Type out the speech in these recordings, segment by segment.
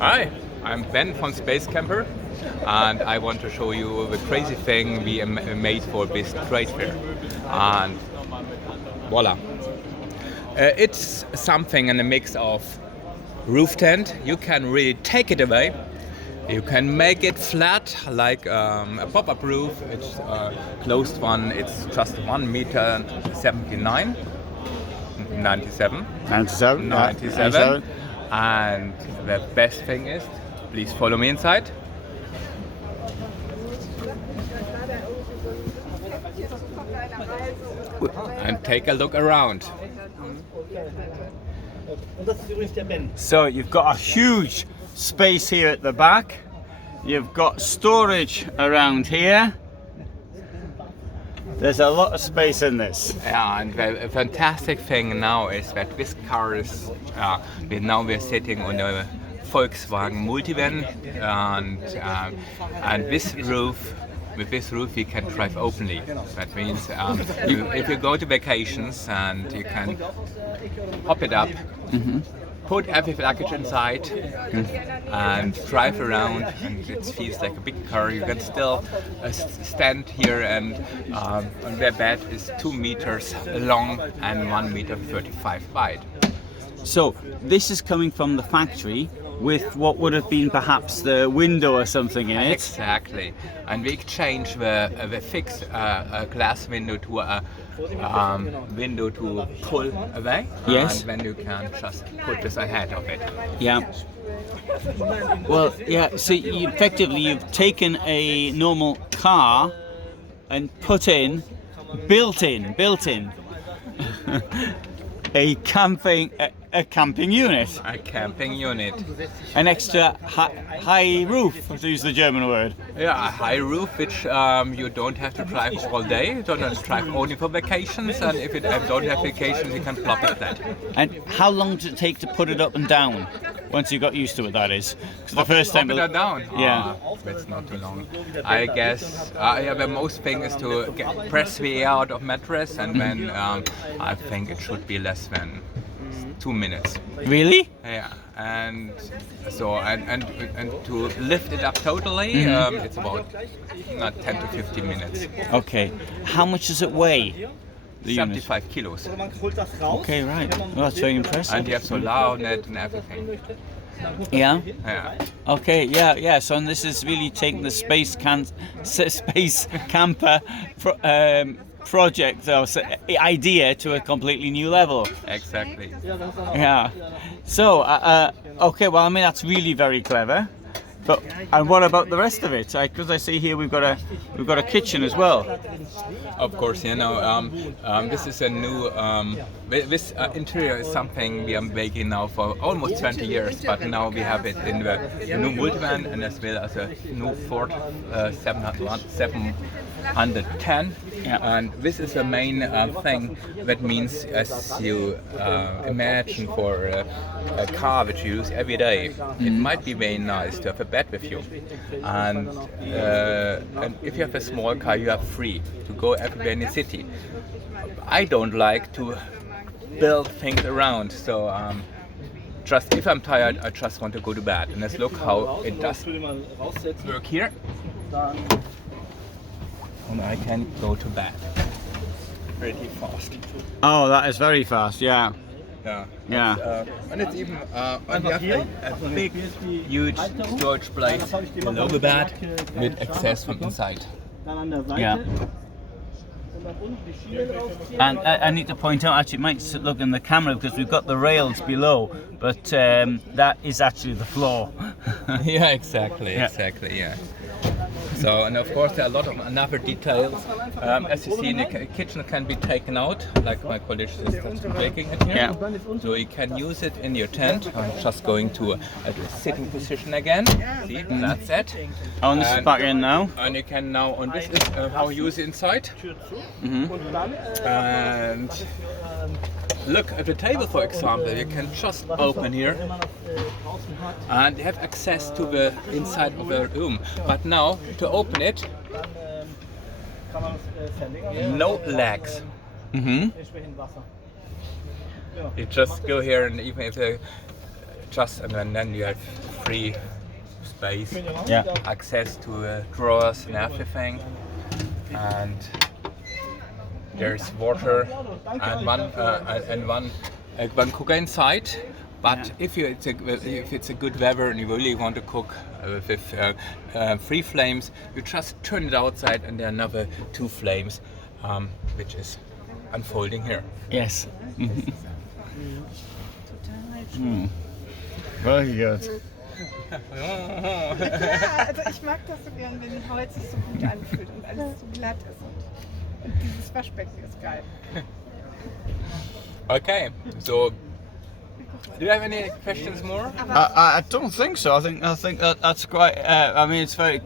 Hi, I'm Ben from Space Camper, and I want to show you the crazy thing we made for this trade fair. And voila! It's something in a mix of roof tent. You can really take it away. You can make it flat like a pop-up roof. It's a closed one. It's just 1 meter 79. 97. 97. 97. And the best thing is, please follow me inside. And take a look around. So you've got a huge space here at the back. You've got storage around here. There's a lot of space in this. Yeah, and the fantastic thing now is that this car is, we're sitting on a Volkswagen Multivan, and this roof, with this roof we can drive openly. That means if you go to vacations and you can pop it up, put every luggage inside and drive around, and it feels like a big car. You can still stand here, and their bed is 2 meters long and 1 meter 35 wide. So this is coming from the factory with what would have been perhaps the window or something in it. Exactly, and we exchange the fixed glass window to a window to pull away. Yes. And then you can just put this ahead of it. Yeah. Well, yeah. So effectively, you've taken a normal car and built in, a camping unit. A camping unit. An extra high roof, to use the German word. Yeah, a high roof which you don't have to drive all day. You don't have to drive only for vacations, and if you don't have vacations, you can plop it flat. And how long does it take to put it up and down? Once you got used to it, that is. Because the first time. Up and down. Yeah. That's not too long. I guess the most thing is to press the air out of mattress, and then I think it should be less than 2 minutes. Really? Yeah, and so and to lift it up totally, it's about 10 to 15 minutes. Okay. How much does it weigh? The 75 kilos. Okay, right. Well, that's very impressive. And you have solar net and everything. Yeah. Yeah. Okay. Yeah. So and this is really taking the space camper project or idea to a completely new level. Exactly. Yeah. So okay. Well, I mean that's really very clever. But and what about the rest of it? Because I see here we've got a kitchen as well. Of course, this is a new. This interior is something we are making now for almost 20 years, but now we have it in the new Multivan and as well as a new Ford 710. Yeah. And this is the main thing. That means, as you imagine, for a car which you use every day, it might be very nice to have a bed with you. And if you have a small car, you are free to go everywhere in the city. I don't like to build things around, so just if I'm tired, I just want to go to bed. And let's look how it does work here. And I can go to bed pretty fast. Oh, that is very fast. Yeah. Yeah. And it's even and you have a big, huge storage place below the bed with access from inside. Yeah. And I need to point out, actually, it might look in the camera because we've got the rails below, but that is actually the floor. Yeah, exactly. Yeah. So, and of course there are a lot of other details. As you see, the kitchen can be taken out, like my colleague is making it here. Yeah. So you can use it in your tent. I'm just going to a sitting position again. See, that's it. Oh, and this is back in now. And you can now, and this is how you use it inside. And look at the table, for example. You can just open here and have access to the inside of the room. But now, to open it, no legs. You just go here, and even if they just, and then you have free space, Yeah. access to drawers and everything, and there's water and one cooker inside. But if it's a good weather and you really want to cook with 3 flames, you just turn it outside and there are another 2 flames, which is unfolding here. Yes. Very good. Ja, also ich mag das so gern, wenn Holz sich so gut anfühlt und alles so glatt ist. Und dieses Waschbecken ist geil. Okay, so do you have any questions more? I don't think so. I think that's quite. I mean, it's very.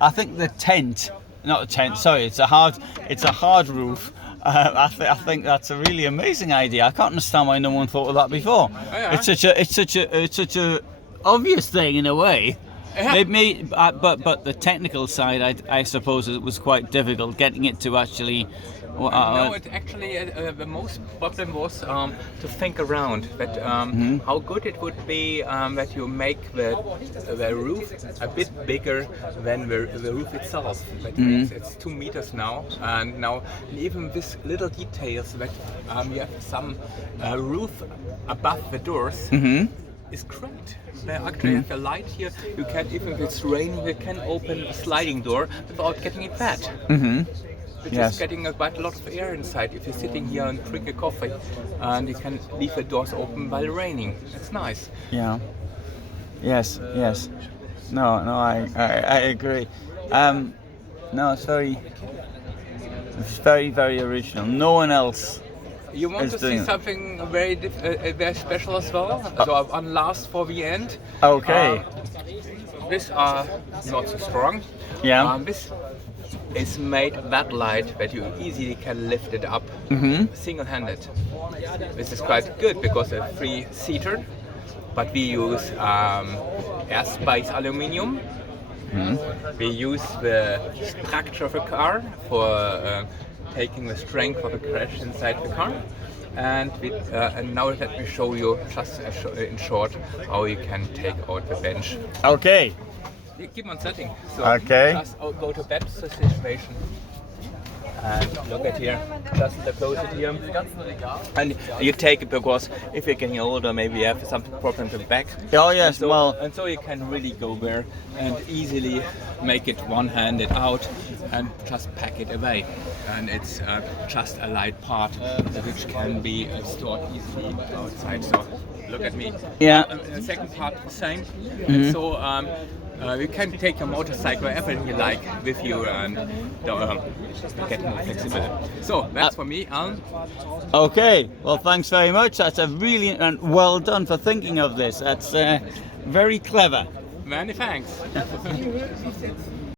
I think the tent, not the tent. Sorry, it's a hard roof. I think that's a really amazing idea. I can't understand why no one thought of that before. Oh, yeah. It's such a obvious thing in a way. Yeah. But the technical side, I suppose it was quite difficult getting it to actually. No, it actually the most problem was to think around that how good it would be that you make the roof a bit bigger than the roof itself. That means it's 2 meters now, and now even with little details that you have some roof above the doors. Is great. They actually have a light here. You can, even if it's raining, you can open a sliding door without getting it wet. You're just getting quite a lot of air inside if you're sitting here and drink a coffee, and you can leave the doors open while raining. It's nice. Yeah. Yes. No, I agree. No, it's very, very original. No one else. You want to see something very special as well? So one last for the end. Okay. These are not so strong. Yeah. This is made that light that you easily can lift it up single-handed. This is quite good because it's 3-seater, but we use airspace aluminium. We use the structure of a car for taking the strength of a crash inside the car. And now let me show you just in short how you can take out the bench. Okay. Keep on setting. So Okay. just go to that situation. And look at here, just close it here. And you take it because if you're getting older, maybe you have some problems with the back. Oh yes, And so you can really go there and easily make it one-handed out and just pack it away. And it's just a light part which can be stored easily outside. So look at me. Yeah. The second part the same. And so you can take your motorcycle wherever you like with you and get more flexible. So that's for me, Alan. Okay. Well, thanks very much. That's a really and well done for thinking of this. That's very clever. Many thanks.